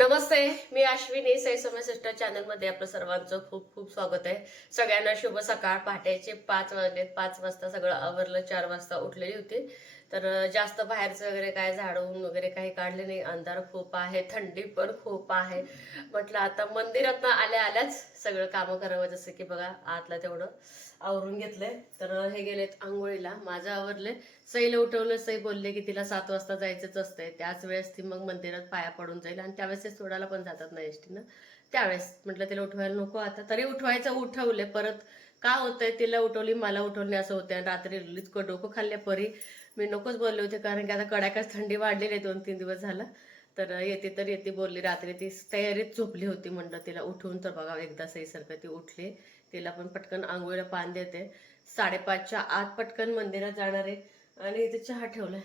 नमस्ते मी अश्विनी सई समय सिस्टर चॅनलमध्ये आपलं सर्वांचं खूप खूप स्वागत आहे. सगळ्यांना शुभ सकाळ. पहाटेचे पाच वाजले पाच वाजता सगळं आवरलं चार वाजता उठलेली होती. तर जास्त बाहेरचं वगैरे काय झाडून वगैरे काही काढले नाही. अंधार खूप आहे थंडी पण खूप आहे. म्हटलं आता मंदिरात आल्या आल्याच सगळं कामं करावं. जसं की बघा आतला तेवढं आवरून घेतलंय. तर हे गेलेत आंघोळीला. माझं आवरले सईला उठवलं. सई बोलले की तिला सात वाजता जायचंच असतंय. त्याच वेळेस ती मग मंदिरात पाया पडून जाईल आणि त्यावेळेस सोडायला पण जातात ना एसटीनं. त्यावेळेस म्हटलं तिला उठवायला नको आता. तरी उठवायचं उठवले परत का होतंय? तिला उठवली मला उठवली असं होतं आणि रात्री इतकं डोकं खाल्ले परी. मी नकोच बोलले होते कारण की आता कडाकाच थंडी वाढलेली आहे दोन तीन दिवस झालं. तर येते तर येते बोलली. रात्री ती तयारीत झोपली होती म्हणलं तिला उठवून तर बघा एकदा सईसारखं ती उठली. तिला पण पटकन आंघोळीला पान देते. साडेपाचच्या आत पटकन मंदिरात जाणार आहे. आणि इथे चहा ठेवलाय.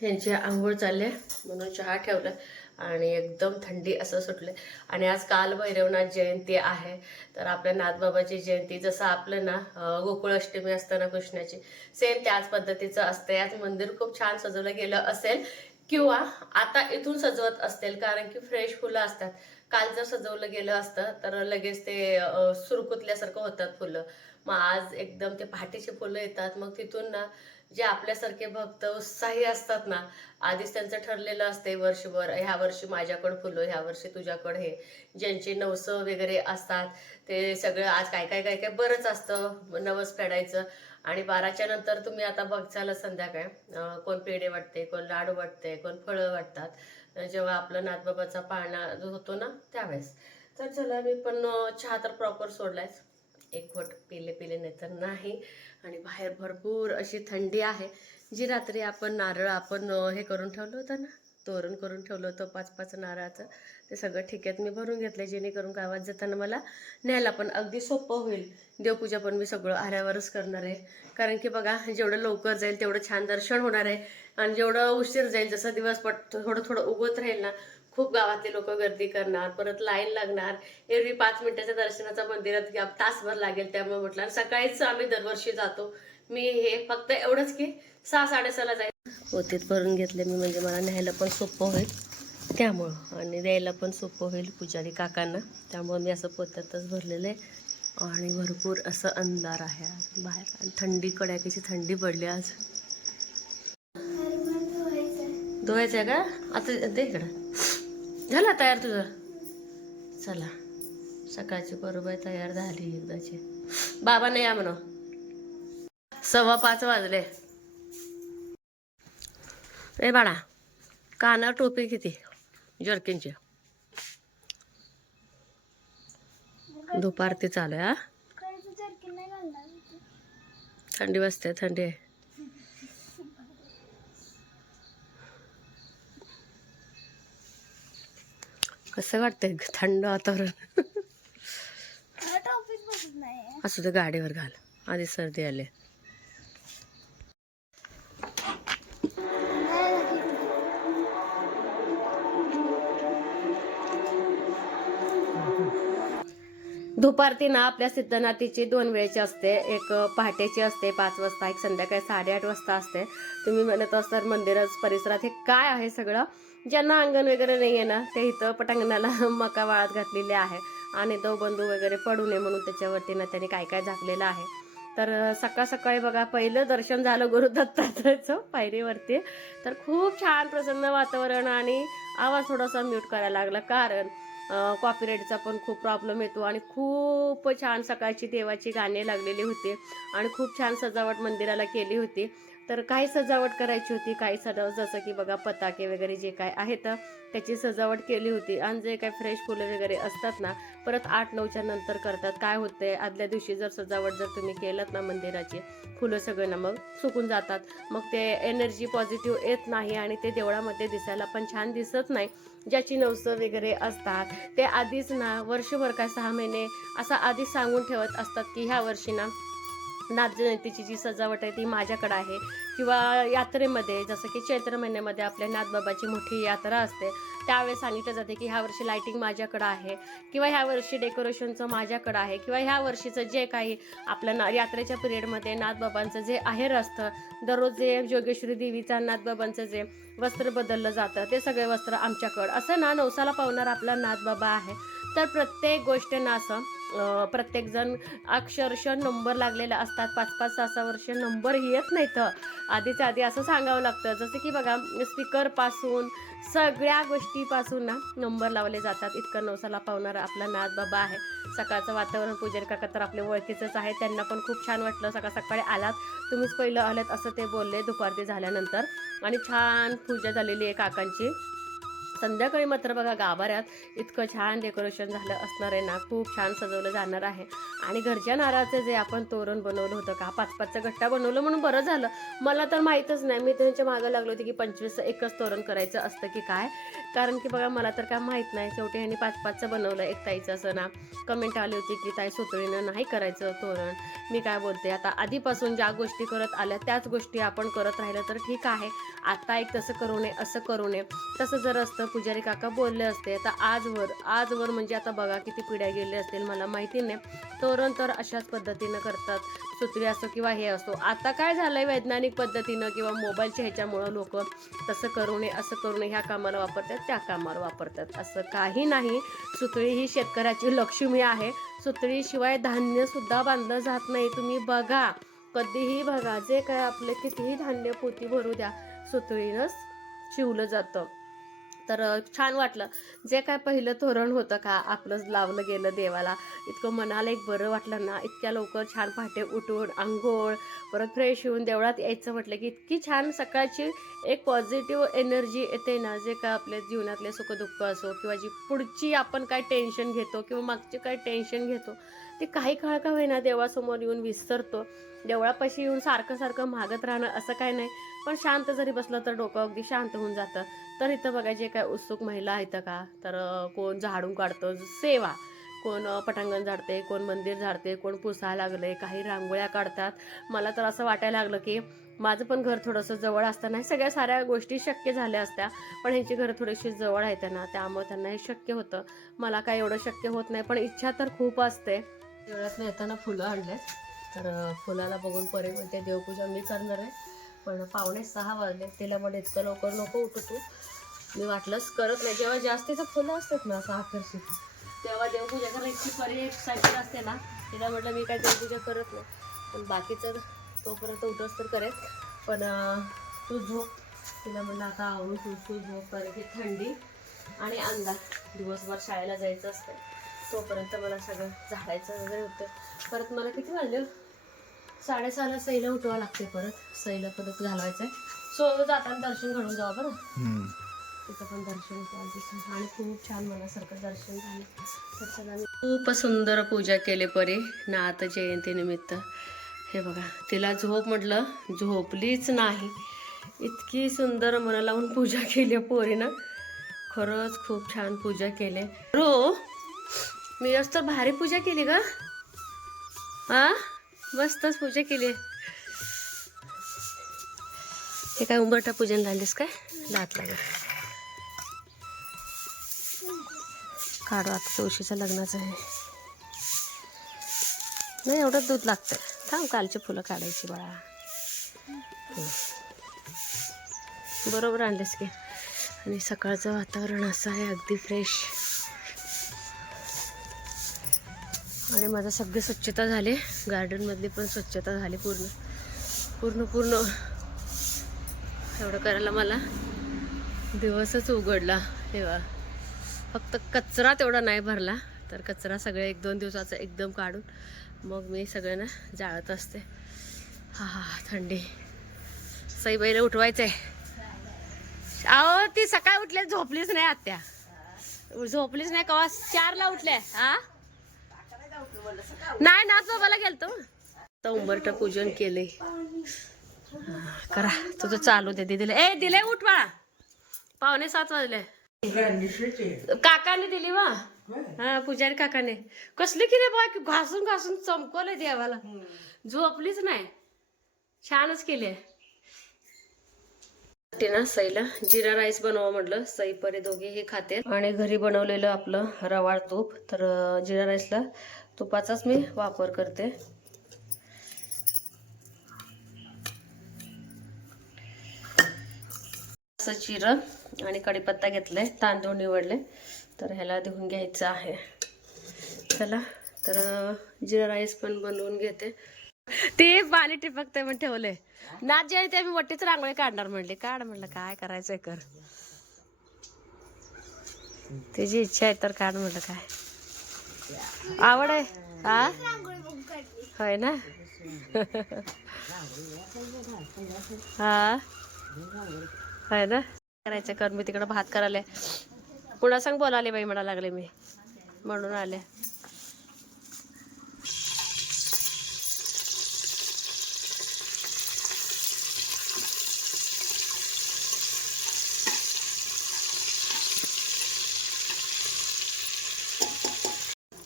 ह्यांची आंघोळ चालले म्हणून चहा ठेवलाय. आणि एकदम थंडी असं सुटले आणि आज काल भैरवनाथ जयंती आहे. तर आपल्या नाथबाबाची जयंती जसं आपलं ना गोकुळाष्टमी असताना असतं ना कृष्णाची सेम त्याच पद्धतीचं असतं आज मंदिर खूप छान सजवलं गेलं असेल किंवा आता इथून सजवत असतील कारण की फ्रेश फुलं असतात. काल जर सजवलं गेलं असतं तर लगेच ते सुरकुतल्यासारखं होतात फुलं. मग आज एकदम ते पहाटेचे फुलं येतात. मग तिथून ना जे आपल्यासारखे भक्त उत्साही असतात ना आधीच त्यांचं ठरलेलं असते वर्षभर ह्या वर्षी माझ्याकडं फुलं ह्या वर्षी तुझ्याकडं हे. ज्यांचे नवसं वगैरे असतात ते सगळं आज काय काय काय काय बरंच असतं नवस फेडायचं. आणि बाराच्या नंतर तुम्ही आता बघचाल संध्याकाळ कोण पेढे वाटते कोण लाडू वाटते कोण फळं वाटतात. जेव्हा आपलं नाथबाबाचा पाळणा जो होतो ना त्यावेळेस. तर चला मी पण चहा तर प्रॉपर सोडलायच. एक घोट पिले पिले नाही तर नाही. आणि बाहेर भरपूर अशी थंडी आहे. जी रात्री आपण नारळ आपण हे करून ठेवलं होतं ना तोरण करून ठेवलं होतं पाच पाच नारळाचं ते सगळं ठिक्यात मी भरून घेतलं जेणेकरून गावात जाताना मला न्यायला पण अगदी सोपं होईल. देवपूजा पण मी सगळं आऱ्यावरच करणार आहे. कारण की बघा जेवढं लवकर जाईल तेवढं छान दर्शन होणार आहे. आणि जेवढं उशीर जाईल जसा दिवस पट थोडं थोडं उगवत राहील ना खूप गावातले लोक गर्दी करणार परत लाईन लागणार. एरवी पाच मिनिटाच्या दर्शनाचा मंदिरात तासभर लागेल त्यामुळे म्हटलं आणि सकाळीच आम्ही दरवर्षी जातो. मी हे फक्त एवढंच की सहा साडेसहाला जाईल. पोतीत भरून घेतले मी म्हणजे मला न्यायला पण सोपं होईल. त्यामुळं आणि द्यायला पण सोपं होईल पुजारी काकांना. त्यामुळं मी असं पोत्यातच भरलेलं आहे. आणि भरपूर असं अंधार आहे बाहेर. आणि थंडी कडाक्याची थंडी पडली आज. धुवायचं आहे का? आता दे इकडं. झाला तयार तुझं? चला. सकाळची बरोबर तयार झाली एकदाची. बाबा नाही या म्हणा सव्वा पाच वाजले. ए बाळा काना टोपी किती? जर्किनची. दुपार ते चालू आहे थंडी वाजते थंडी आहे. कसं वाटतंय थंड वातावरण? असू दे गाडीवर घाल. आधी सर्दी आली. दुपारती ना आपल्या सिद्धनाथीची दोन वेळची असते एक पहाटेची असते पाच वाजता एक संध्याकाळी साडेआठ वाजता असते. तुम्ही म्हणत असतात मंदिरच परिसरात हे काय आहे सगळं? ज्यांना अंगण वगैरे नाही आहे ना ते इथं पटांगणाला मका वाळत घातलेले आहे. आणि तो बंधू वगैरे पडू नये म्हणून त्याच्यावरती ना त्यांनी काय काय झाकलेलं आहे. तर सकाळ सकाळी बघा पहिलं दर्शन झालं गुरुदत्ताचं पायरीवरती. तर खूप छान प्रसन्न वातावरण आणि आवाज थोडासा म्यूट करायला लागला. कारण कॉपीराईटचा पण खूप प्रॉब्लेम येतो आणि खूप छान सकाळची देवाची गाणे लागलेली होती आणि खूप छान सजावट मंदिराला केली होती. तर काही सजावट करायची होती? काही सजावट जसं की बघा पताके वगैरे जे काय आहेत त्याची सजावट केली होती. आणि जे काय फ्रेश फुलं वगैरे असतात ना परत आठ नऊच्या नंतर करतात. काय होतंय? आदल्या दिवशी जर सजावट जर तुम्ही केलं ना मंदिराची फुलं सगळं ना मग सुकून जातात. मग ते एनर्जी पॉझिटिव्ह येत नाही आणि ते देवळामध्ये दिसायला पण छान दिसत नाही. ज्याची नवसं वगैरे असतात ते आधीच ना वर्षभर काय सहा महिने असं आधीच सांगून ठेवत असतात की ह्या वर्षी ना नाथजयंतीची जी सजावट आहे ती माझ्याकडं आहे. किंवा यात्रेमध्ये जसं की चैत्र महिन्यामध्ये आपल्या नाथबाबाची मोठी यात्रा असते. त्यावेळेस सांगितलं जाते की ह्या वर्षी लायटिंग माझ्याकडं आहे. किंवा ह्या वर्षी डेकोरेशनचं माझ्याकडं आहे. किंवा ह्या वर्षीचं जे काही आपल्या ना यात्रेच्या पिरियडमध्ये नाथबाबांचं जे आहेर असतं दररोज जे जोगेश्वरी देवीचा नाथबाबांचं जे वस्त्र बदललं जातं ते सगळे वस्त्र आमच्याकडं. असं ना नवसाला पावणार आपला नाथबाबा आहे. तर प्रत्येक गोष्टींना असं प्रत्येकजण अक्षरशः नंबर लागलेला असतात. पाच पाच सहा सहा वर्ष नंबर येत नाहीत. आधीच्या आधी असं सांगावं लागतं. जसं की बघा स्पीकरपासून सगळ्या गोष्टीपासून ना नंबर लावले जातात. इतकं नवसाला पावणारा आपला नाथ बाबा आहे. सकाळचं वातावरण पूजन काका तर आपले ओळखीचंच आहे त्यांना पण खूप छान वाटलं. सकाळ सकाळी आलात. तुम्हीच पहिलं आलात असं ते बोलले दुपारती झाल्यानंतर. आणि छान पूजा झालेली आहे काकांची. संध्याकाळी मात्र बघा गाभाऱ्यात इतकं छान डेकोरेशन झालं असणार आहे ना खूप छान सजवलं जाणार आहे. आणि घरच्या नारळाचं जे आपण तोरण बनवलं होतं का पाच पाचचा गट्टा बनवलं म्हणून बरं झालं. मला तर माहीतच नाही मी त्यांच्या मागं लागलो होती की पंचवीस एकच तोरण करायचं असतं की काय. कारण की बघा मला तर काय माहीत नाही शेवटी ह्यांनी पाच पाचचं बनवलं एक ताईचं असं ना कमेंट आली होती की ताई सुतळीनं नाही करायचं तोरण. मी काय बोलते आता आधीपासून ज्या गोष्टी करत आल्या त्याच गोष्टी आपण करत राहिलं तर ठीक आहे. आता एक तसं करू नये असं करू नये. तसं जर असतं पुजारी काका बोलले असते तर आजवर आजवर म्हणजे आता बघा किती पिढ्या गेले असतील मला माहिती नाही. तोरण तर अशाच पद्धतीनं करतात सुतळी असो किंवा हे असो. आता काय झालंय वैज्ञानिक पद्धतीनं किंवा मोबाईलच्या ह्याच्यामुळं लोक तसं करू नये असं करू नये ह्या कामाला वापरतात त्या कामाला वापरतात. असं काही नाही. सुतळी ही शेतकऱ्याची लक्ष्मी आहे. सुतळीशिवाय धान्य सुद्धा बांधलं जात नाही. तुम्ही बघा. कधीही बघा. जे काय आपले कितीही धान्य पोती भरू द्या सुतळीनंच शिवलं जातं. तर छान वाटलं. जे काय पहिलं तोरण होतं का आपलं लावलं गेलं देवाला इतकं मनाला एक बरं वाटलं ना इतक्या लवकर छान पहाटे उठून आंघोळ परत फ्रेश होऊन देवळात यायचं म्हटलं की इतकी छान सकाळची एक पॉझिटिव्ह एनर्जी येते ना जे काय आपल्या जीवनातले सुखदुःख असो किंवा जी पुढची आपण काय टेन्शन घेतो किंवा मागची काय टेन्शन घेतो ते काही काळ का होईना देवासमोर येऊन विसरतो. देवळापाशी येऊन सारखं सारखं मागत राहणं असं काय नाही पण शांत जरी बसलं तर डोकं अगदी शांत होऊन जातं. तर इथं बघा जे काय उत्सुक महिला आहेत का तर कोण झाडून काढतं सेवा. कोण पटांगण झाडते कोण मंदिर झाडते कोण पुसायला लागले काही रांगोळ्या काढतात. मला तर असं वाटायला लागलं की माझं पण घर थोडंसं जवळ असताना हे सगळ्या साऱ्या गोष्टी शक्य झाल्या असत्या. पण ह्यांची घरं थोडीशी जवळ आहेत त्यांना त्यामुळे त्यांना हे शक्य होतं. मला काय एवढं शक्य होत नाही पण इच्छा तर खूप असते. देवळातनं येताना फुलं आणले तर फुलाला बघून परे म्हणते देवपूजा मी करणार आहे. पण पावणे सहा वाजले. तिला त्याच्यामध्ये इतकं लवकर नको उठू तू. मी वाटलंच करत नाही. जेव्हा जास्तीचं फुलं असतात ना असं आकर्षित तेव्हा देवपूजा करायची परी एक्साइटेड असते ना तिला म्हटलं मी काय देवपूजा करत नाही. पण बाकीचं तोपर्यंत उठच तर करेल. पण तू झोप. तिला म्हटलं आता आवडून तू तू झोप कारण की थंडी आणि अंदाज दिवसभर शाळेला जायचं असतं तोपर्यंत मला सगळं झाडायचं वगैरे होतं. परत मला किती वाजले? साडेसहाला सईला उठवावं लागते परत. सईला परत घालवायचं आहे सो जाताना दर्शन घडून जावा बरं. तिथं पण दर्शन आणि खूप छान मनासारखं दर्शन झालं. खूप सुंदर पूजा केली परी. नाथ जयंतीनिमित्त. हे बघा तिला झोप म्हटलं झोपलीच नाही. इतकी सुंदर मन लावून पूजा केली पोरीनं. खरंच खूप छान पूजा केली. रो मी तर भारी पूजा केली का हा मस्तच पूजा केली हे काय उंबरठा पूजन झालीस काय? दात लागेल काढू आता तुळशीच्या लग्नाचं आहे नाही एवढं दूध लागतं. थांब कालची फुलं काढायची बाळा. बरोबर आणलेस की. आणि सकाळचं वातावरण असं आहे अगदी फ्रेश आणि माझं सगळी स्वच्छता झाली. गार्डनमधली पण स्वच्छता झाली पूर्ण. पूर्ण पूर्ण. एवढं करायला मला दिवसच उघडला. तेव्हा फक्त कचरा तेवढा नाही भरला. तर कचरा सगळे एक दोन दिवसाचा एकदम काढून मग मी सगळ्यांना जाळत असते. हा हा थंडी. सईबाईला उठवायचंय. अहो ती सकाळी उठल्या झोपलीच नाही आत्या. झोपलीच नाही कवा चारला उठल्या हा? नाही ना बाबाला गेलतो. आता उंबरट पूजन केले करा तुझं चालू दे दिले ए दिले उठ बाळा. पावणे सात वाजले. काकाने दिली वा. हा पुजारी काकाने. कसली केली बा घासून घासून चमकवलंय देवाला. झोपलीच नाही. छानच केली आहे. ना सईला जिरा राईस बनवा म्हटलं. सई परे दोघे हे खाते. आणि घरी बनवलेलं आपलं रवाळ तूप. तर जिरा राईसला तुपाचाच मी वापर करते. असं आणि कढीपत्ता घेतलाय तांदूळ निवडले. तर ह्याला देऊन घ्यायचं आहे. चला तर जिरा राईस पण बनवून घेते. ते पाणी टिपकते पण ठेवले ना जे ते मी वट्टीच रांगोळी काढणार म्हणले. काढ म्हणलं काय करायचंय कर. तुझी इच्छा आहे तर काढ म्हणलं काय. आवड आहे? हा? होय ना? हा? होय ना? करायचं कर मी तिकडं भात करायला. पुन्हा सांग बोलाले बाई म्हणा लागले मी. म्हणून आले.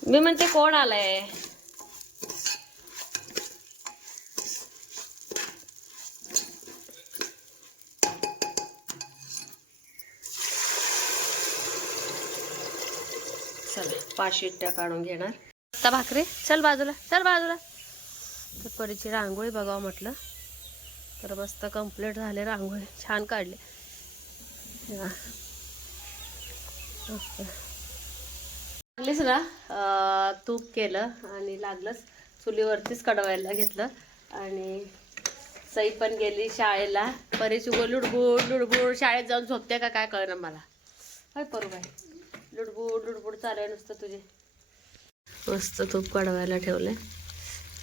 मी म्हणते कोण आलाय? चला पाच शिट्ट्या काढून घेणार. आता भाकरी? चल बाजूला चल बाजूला. तर परीची रांगोळी बघावं म्हटलं. तर मस्त कंप्लीट झाले रांगोळी. छान काढले. ओके मस्त. लागलीच ना तूप केलं आणि लागलंच चुलीवरतीच कडवायला घेतलं. आणि सई पण गेली शाळेला. परीची गो लुडबुड लुडबुड शाळेत जाऊन झोपते का? काय कळणार मला. होय करू बाई. लुडबुड लुडबुड चालू आहे नुसतं तुझे. मस्त तूप कडवायला ठेवलंय.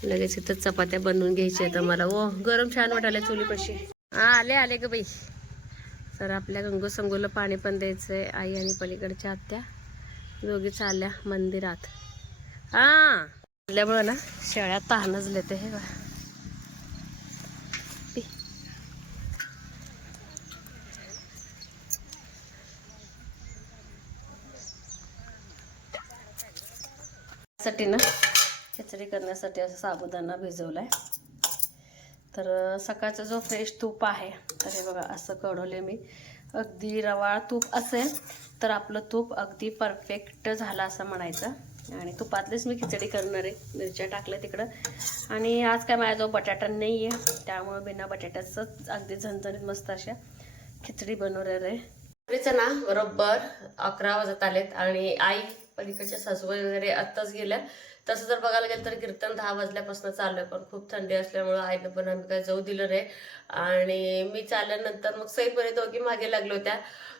लगेच इथं चपात्या बनवून घ्यायच्या आहेत मला ओ गरम छान वाटायला चुलीपाशी. हा आले आले ग बाई. सर आपल्या गंगो संगोला पाणी पण द्यायचंय. आई आणि पलीकडच्या आत्या. दोघी चालल्या मंदिरात. हा आल्यामुळं ना शेळ्या तहानच लेते हे बघ. साठी ना खिचडी करण्यासाठी असं साबुदाणा भिजवलाय. तर सकाळचा जो फ्रेश तूप आहे तर हे बघा असं कढवले मी. अगदी रवाळ तूप असेल तर आपलं तूप अगदी परफेक्ट झालं असं म्हणायचं. आणि तुपातलीच मी खिचडी करणार आहे. मिरच्या टाकल्या तिकडं. आणि आज काय माझ्याजवळ बटाटा नाही आहे त्यामुळे बिना बटाट्याचंच अगदी झणझणीत मस्त अशा खिचडी बनवणार आहे. रात्रीचं ना बरोबर अकरा वाजत आलेत आणि आई पलीकडच्या सासूबाई वगैरे आत्ताच गेल्या. तसं जर बघायला गेलं तर कीर्तन दहा वाजल्यापासून चाललंय पण खूप थंडी असल्यामुळं आईनं पण आम्ही काय जाऊ दिलं रे आणि मी चालल्यानंतर मग सईपरी दोघी मागे लागलो होत्या.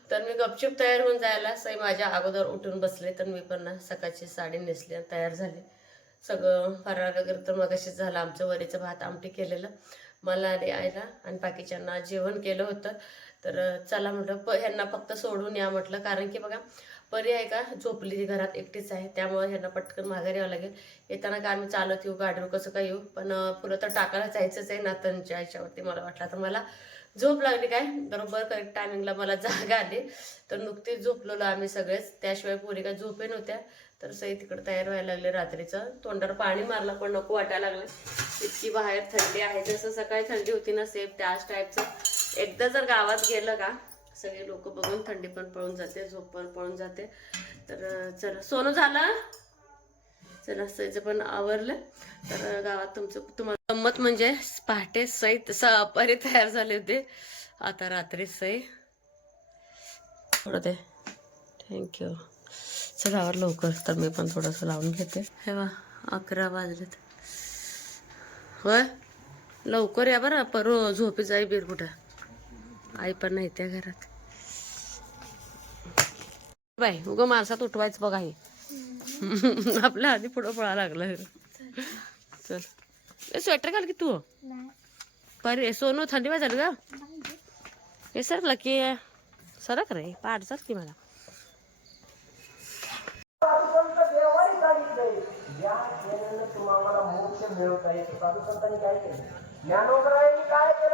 तर मी गपचूप तयार होऊन जायला सई माझ्या अगोदर उठून बसले तर मी पण ना सकाळची साडी नेसली आणि तयार झाले. सगळं फराळ वगैरे तर मगाशीच झालं आमचं वरीचं भात आमटी केलेलं. मला आणि आयला आणि बाकीच्यांना जेवण केलं होतं. तर चला म्हटलं प ह्यांना फक्त सोडून या म्हटलं. कारण की बघा परी आहे का झोपली ती घरात एकटीच आहे. त्यामुळे ह्यांना पटकन माघारी यावं लागेल. येताना का आम्ही चालत येऊ गाडीवर कसं काय येऊ? पण पुरं फुलं तर टाकायला जायचंच आहे नातनच्या याच्यावरती मला वाटलं. तर मला झोप लागली काय? बरोबर करेक्ट टायमिंगला मला जागा आली. तर नुकतीच झोपलेलो आम्ही सगळेच. त्याशिवाय पोरी काय झोपे नव्हत्या. तर सई तिकडे तयार व्हायला लागले रात्रीचं. तोंडावर पाणी मारलं पण नको वाटायला लागलं. इतकी बाहेर थंडी आहे. जसं सकाळी थंडी होती ना सेफ त्याच टाईपचं एकदा जर गावात गेलं का सगळे लोक बघून थंडी पण पळून जाते झोप पण पळून जाते. तर चला. सोनं झालं? चला सईचं पण आवरलं. तर गावात तुमचं तुम्हाला गंमत म्हणजे पहाटे सई स- तयार झाले होते. आता रात्री सई. थोडं दे. थँक्यू चला आवर लवकर तर मी पण थोडंसं लावून घेते. हे वा अकरा वाजलेत. होय? लवकर या बरं परो झोपी जाई बीर कुठं? आई पण नाही त्या घरात. बाय उगं माणसात उठवायचं बघा हे. आपल्या आधी पुढं पळा लागलं चल. ए, स्वेटर घाल की तू. परे सोनू थंडी वाजाल का? हे सरकला की सरक रे पाठ सर की मला. ज्ञानोबरायांनी काय केलं?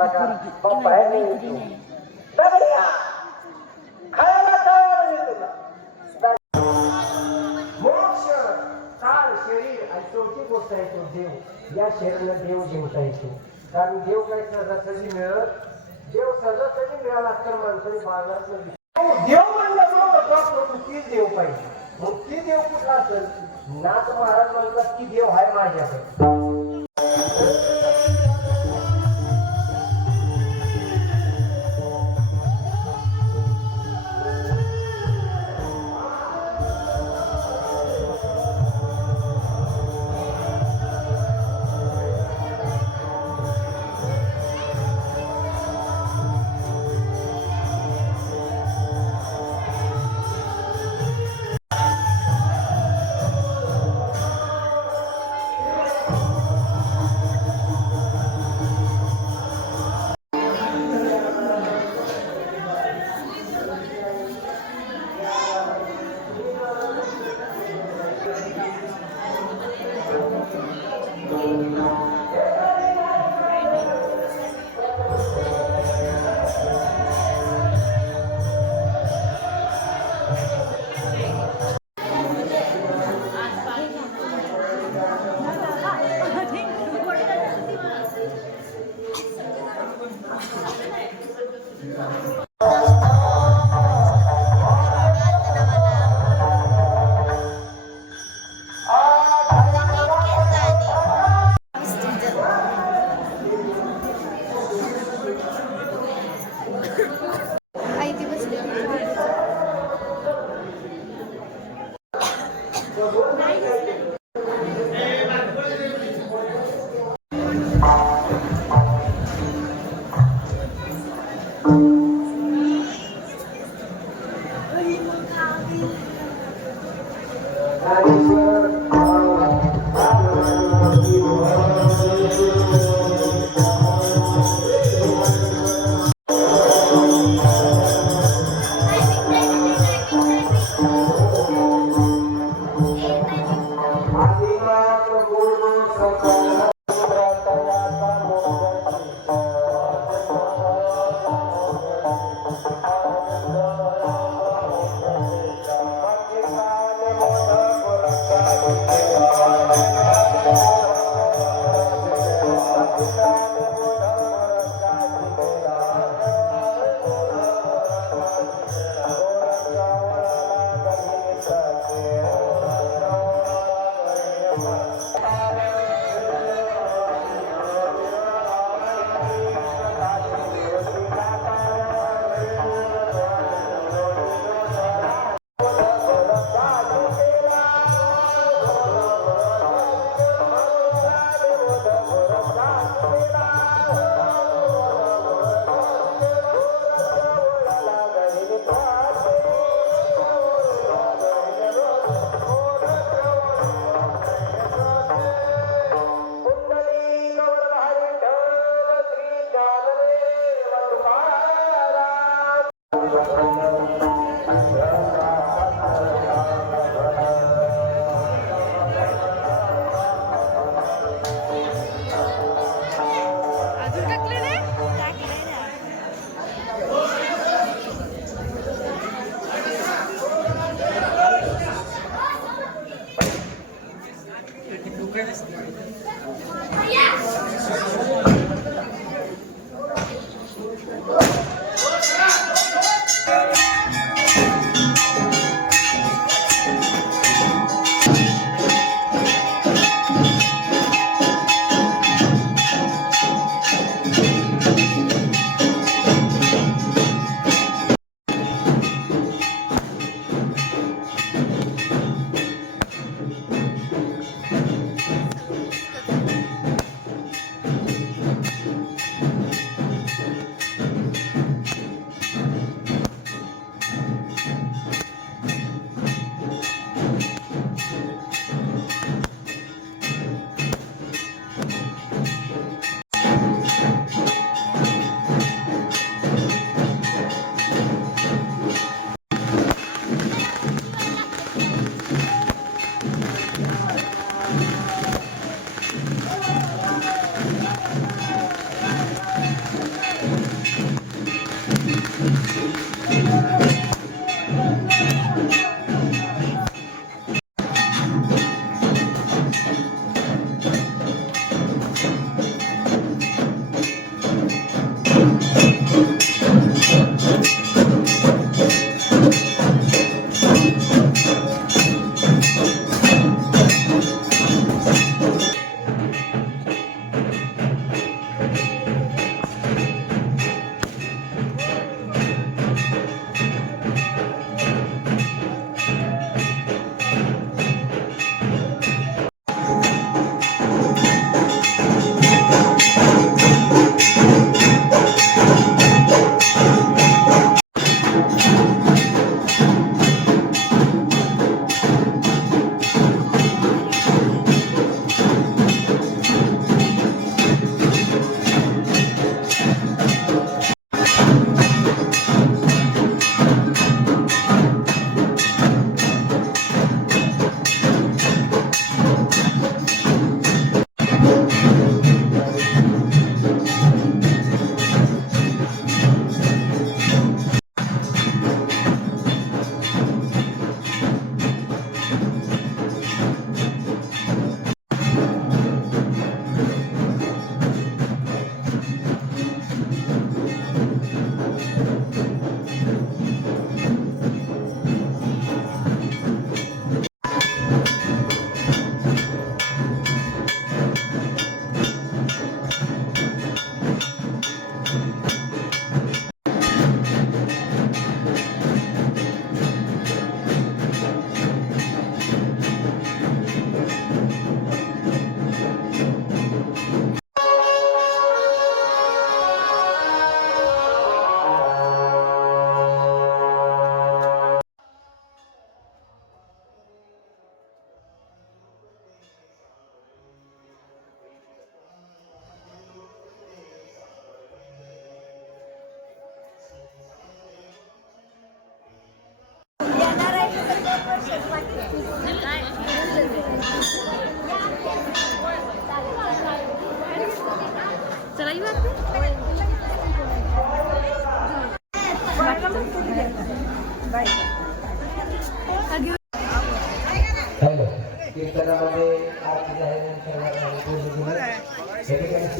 बाजारला गेला का बाहेर नाही खायला काय तुला? मोक्ष शरीर आणि चौथी गोष्ट आहे तो देव या शरीराला देव जिंकता येतो कारण देव काही सहजासहजी मिळत देव सहजासहजी मिळाला तर माणसाने बाजारात देव म्हणल्याबरोबर तो तीच देव पाहिजे मग ती देव कुठला असेल नाथ महाराज म्हणतात की देव आहे माझ्याकडे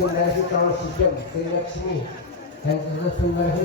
ठिकाणी सुंदर अशी साऊंड सिस्टम श्री लक्ष्मी यांचं जर सुंदर अशी